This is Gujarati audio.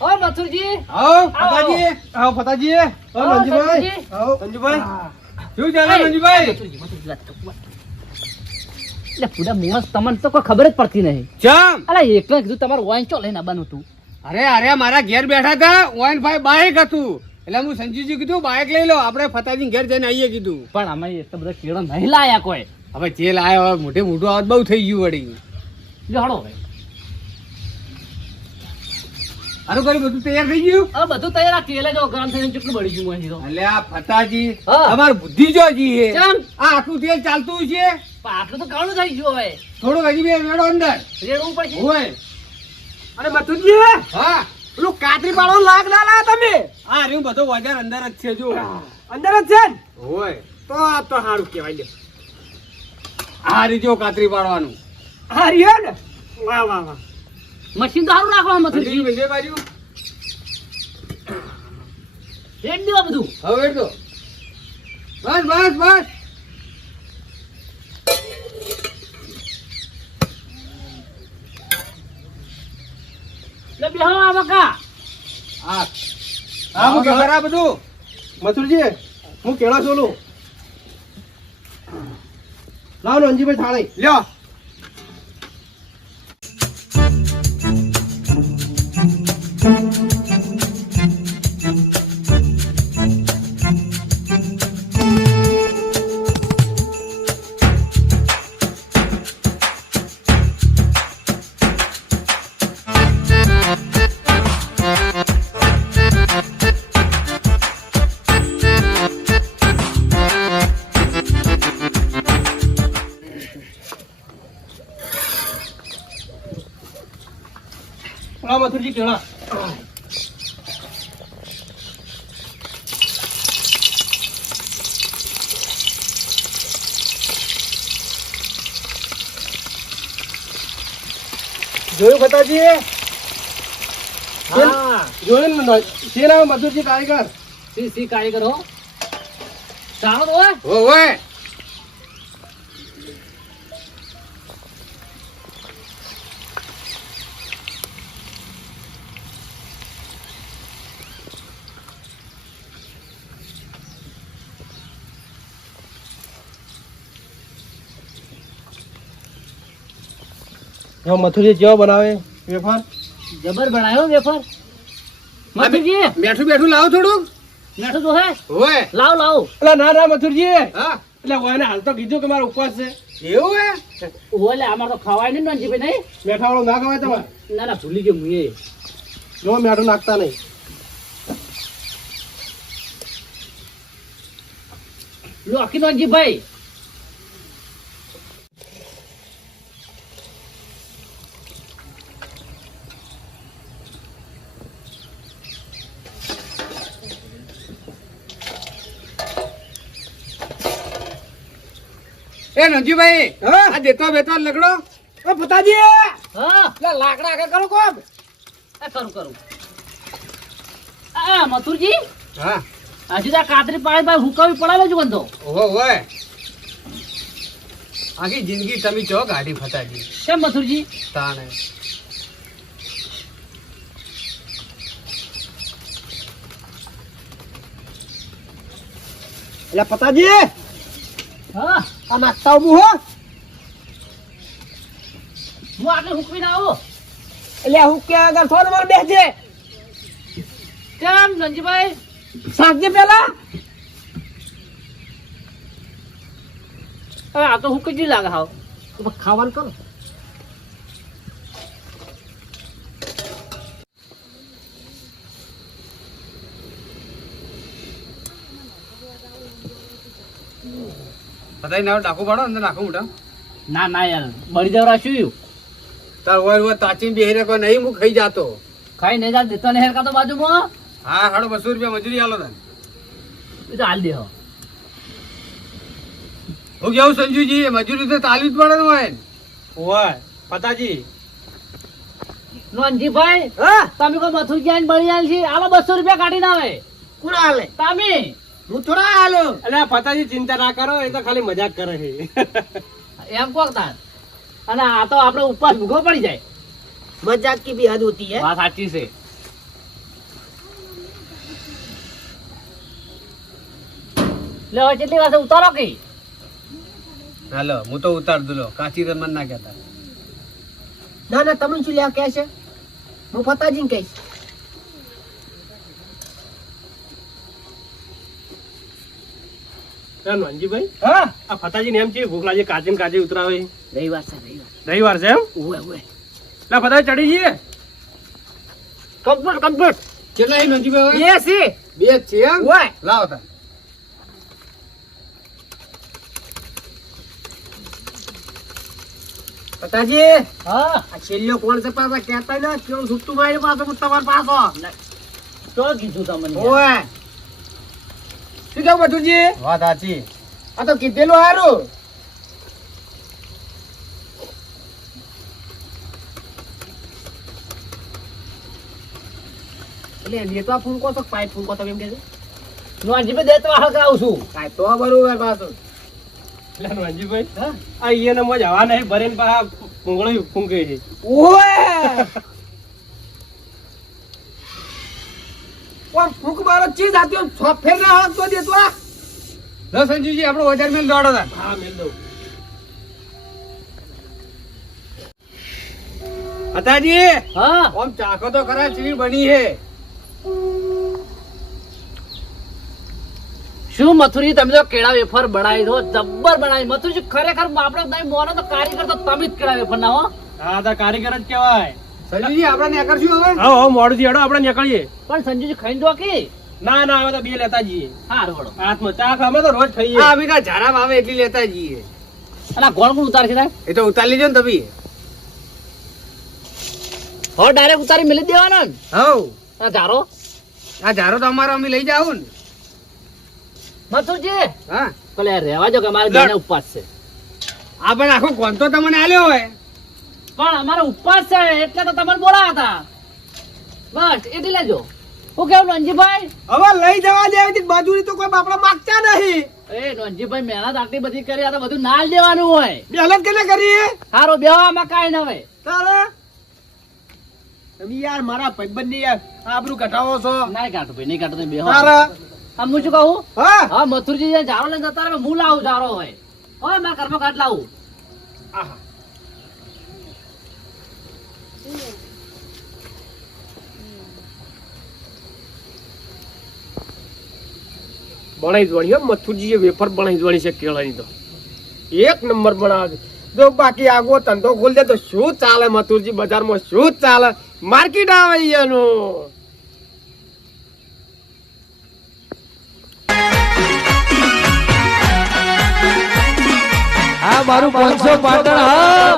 ઓ મથુરજી. આવો. ફતાજી આવો ફતાજી આવો, મંજુભાઈ આવો. મંજુભાઈ શું ચાલે મંજુભાઈ. એટલે પૂરા માણસ તમને તો કોઈ ખબર જ પડતી નહીં. ચમ? અલા એકલા કીધું તમારું વાઈન ચો લઈને આવવાનું હતું? અરે અરે મારા ઘેર બેઠા હતા ઓન ભાઈ બાઈક હતું. એટલે હું સંજીવજી કીધું બાઈક લઈ લો આપણે ફતાજી ઘેર જઈને આવીએ કીધું. પણ અમે એટલા બધા કેળો નહીં લાયા કોઈ. હવે જે લાયો હવે મોટે મોટું આવત બહુ થઈ ગયું વળી. લ્યો હળો હવે હારું બધું તૈયાર થઈ ગયું? હવે બધું તૈયાર આ કેલે જો ગરમ થઈને કેટલું બળી ગયું મને તો. એટલે આ ફટાજી હા. તમાર બુદ્ધિ જો જી હે. આ આટલું તેલ ચાલતું છે આટલું તો ઘણું થઈ ગયું હવે થોડું હજી બે રેડો અંદર. રેડવું પડશે. હોય. અને મથુરજી હા. પેલું કાતરી પાડો લાગ ના તમે? આ રહ્યું બધો વજર અંદર જ છે જો અંદર જ છે હોય. તો આ તો સારું કહેવાય લે આ રીજો કાતરી પાડવાનું. હારી રહ્યો ને? વાહ વાહ વાહ. મશીન તો સારું રાખવા મથુરજી બીજે બાજુ રેડ દેવા બધું. હવે તો બસ બસ બસ. બેહો આ બકા આ આ હું ખરા બધું. મથુરજી હું કેળા છોલું. લાવ અંજીભાઈ થાળી. લ્યો. મથુરજી કેળા જોયું ફતાજી હા. જોયું ને છે ને મથુરજી કારીગર? સી સી કારીગર હો? સારો હોય હોય. મથુરજી જેવો બનાવે? વેફર? જબર બનાવ્યો વેફર? મથુરજી? બેઠું બેઠું લાવો થોડુંક. મેઠું તો હે. હોય લાવ લાવ. એટલે ના ના મથુરજી. હા. એટલે ઓને હાલ તો કીધું કે મારો ઉપવાસ છે. એવું હે? ઓલે અમાર તો ખવાય નહીં ને ભાઈ નહીં? મેઠા વાળું ના ખવાય તમારે? ના ના ભૂલી ગયો હું એ. જો મેઠું નાખતા નહીં. લો આખી નોજી ભાઈ એ નંજુભાઈ આ દેતો બેતો લગડો. ઓ પોતાજી હા? લાકડા આગળ કરો કોમ. આ કરું કરું. આ મથુરજી? હા. હજી તો કાતરી પાડે ભાઈ હુકાવી પડાવે જ બંધો ઓહો હોય આખી જિંદગી તમે ચો ગાડી ફતાજી કેમ મથુરજી? તાણે. એટલે ફતાજી હા આ નાખતા આવું હો. હું આટલે હુકવીને આવો. એટલે હું ક્યાં આગળ થોડું મારે બેસજે. કેમ નંજીભાઈ સાંજે પેલા? હવે આ તો હુકી જ લાગે હાવ. ખાવાનું કરો. ફતાજી નાવ ડાકો પાડો અંદર નાખો મોટા ના ના યાર બળી જવરા શું તાર હોય હોય તાચી બેહીને કો નહીં હું ખાઈ જાતો. ખાઈ નહીં જા દેતો ને હેરકા તો બાજુમાં. હા હાડો બસો રૂપિયા મજૂરી આલો તને. એ તો હાલ દે હો. હું કેવું સંજુજી મજૂરી તો તાલવી જ પડે ને હોય. ઓય ફતાજી નોનજીભાઈ હા? તમે કોઈ મથુરજી આઈને બળી આલ છે? આલો બસો રૂપિયા કાઢી ના આવે. કુણા આલે? તમે. હું થોડા હાલો. અલ્યા પતાજી ચિંતા ના કરો એ તો ખાલી મજાક કરે છે. એમ કોક તાર અને આ તો આપણો ઉપવાસ ભૂખો પડી જાય. મજાક કી બી હદ હોતી હે? વાત સાચી છે. લે હવે કેટલી વાર ઉતારો કે? હાલો હું તો ઉતાર દુલો કાચી રમન ના કેતા ના ના તમે શું લ્યા કે છે? હું ફતાજી ને કહીશ. નોનજીભાઈ હા? આ ફતાજીને એમ છે ભૂખ લાગે કાચી ને ઉતરાવે રવિવાર છે રવિવાર રવિવાર છે એમ? ઉવે ઉવે. એટલે ફતાજી ચડી જઈએ. કમ્પ્લીટ કમ્પ્લીટ કેટલા છે નંદીભાઈ છે. બે છે એમ? ઓય લાવો તાર ફતાજી. હા? આ છેલ્લો કોણ છે પાછા? કહેતા ને કેવું છૂટું મારી પાછો તમારે પાછો? તો કીધું તમને. ઓય શું કેવું બટુજી વાત સાચી. આ તો કીધેલું હારું. એટલે લેતો ફૂંકો તો પાઇપ ફૂંકો તમે એમ કે દેતો હાલ કરાવું છું. કાંઈ તો બરોબર પાછું. એટલે નોનજીભાઈ હા? આ ઈયને મોજ હવા નહીં ભરીને પાછા ભૂંગળો ફૂંકે છે. ઓય ઓમ ફૂંક મારો ચીજ આતી ઓમ સોફેર ના હોત તો દેતો આ લો સંજીવજી આપણો વધારે મેલ દોડો હા મેલ દો અતાજી હા. ઓમ ચાખો તો ખરા ચીની બની હે. શું મથુરી તમે તો કેળા વેફર બનાવી દો જબ્બર બનાવી. મથુરી ખરેખર આપણે મોનો તો કારીગર તો તમે જ કેળા વેફર ના હો. હા તો કારીગર જ કહેવાય. સંજીવજી આપણે ને હવે હા હા મોડું થી આપણે નીકળીએ. પણ સંજુજી ખાઈને દો કે? ના ના હવે તો બે લેતા જઈએ. હારું હળો હાથમાં અમે તો રોજ ખાઈએ હા અમે તો ઝાડા આવે એટલી લેતા જઈએ. અને ગોળ કોણ ઉતારશે સાહેબ એ તો ઉતારી લેજો ને તમે. હો ડાયરેક્ટ ઉતારી મેલી દેવાનો ને? હવ. આ ધારો આ ઝાડો તો અમારો અમે લઈ જાવ ને. મથુરજી? હા. ભલે રહેવા જો કે અમારે. ઉપવાસ છે. આ પણ આખો કોણ તો તમને આલ્યો હોય. પણ અમારે ઉપવાસ છે એટલે તો તમને બોલાયા હતા બસ એટલી લેજો. હું કેવું નંજીભાઈ હવે લઈ જવા દે મજૂરી તો કોઈ બાપડા માંગતા નહીં. એ નંજીભાઈ મહેનત આટલી બધી કરી આ તો બધું ના જ દેવાનું હોય. મહેનત કેટલે કરી હારો બેવામાં કાંઈ ન હોય. તારે? તમે યાર મારા ભાઈબંધની યાર આબરૂ ઘટાવો છો. નહીં કાઢો ભાઈ નહીં કાઢો તમે બેહો. આમ હું શું કહું? હા? હા મથુરજી જે ઝાડો લઈને જતા રહે હું લાવું જારો હોય. હા મારા ઘરમાં કાઢ લાવું. બનાવી જોણી હો મથુરજીએ વેફર બનાવી જોણી છે કેળાની તો. એક નંબર બનાવે. જો બાકી આગો ધંધો ખોલ દે તો શું ચાલે મથુરજી? બજારમાં શું ચાલે? માર્કેટ આવે એનું મારું પાંચસો પાટણ, હા.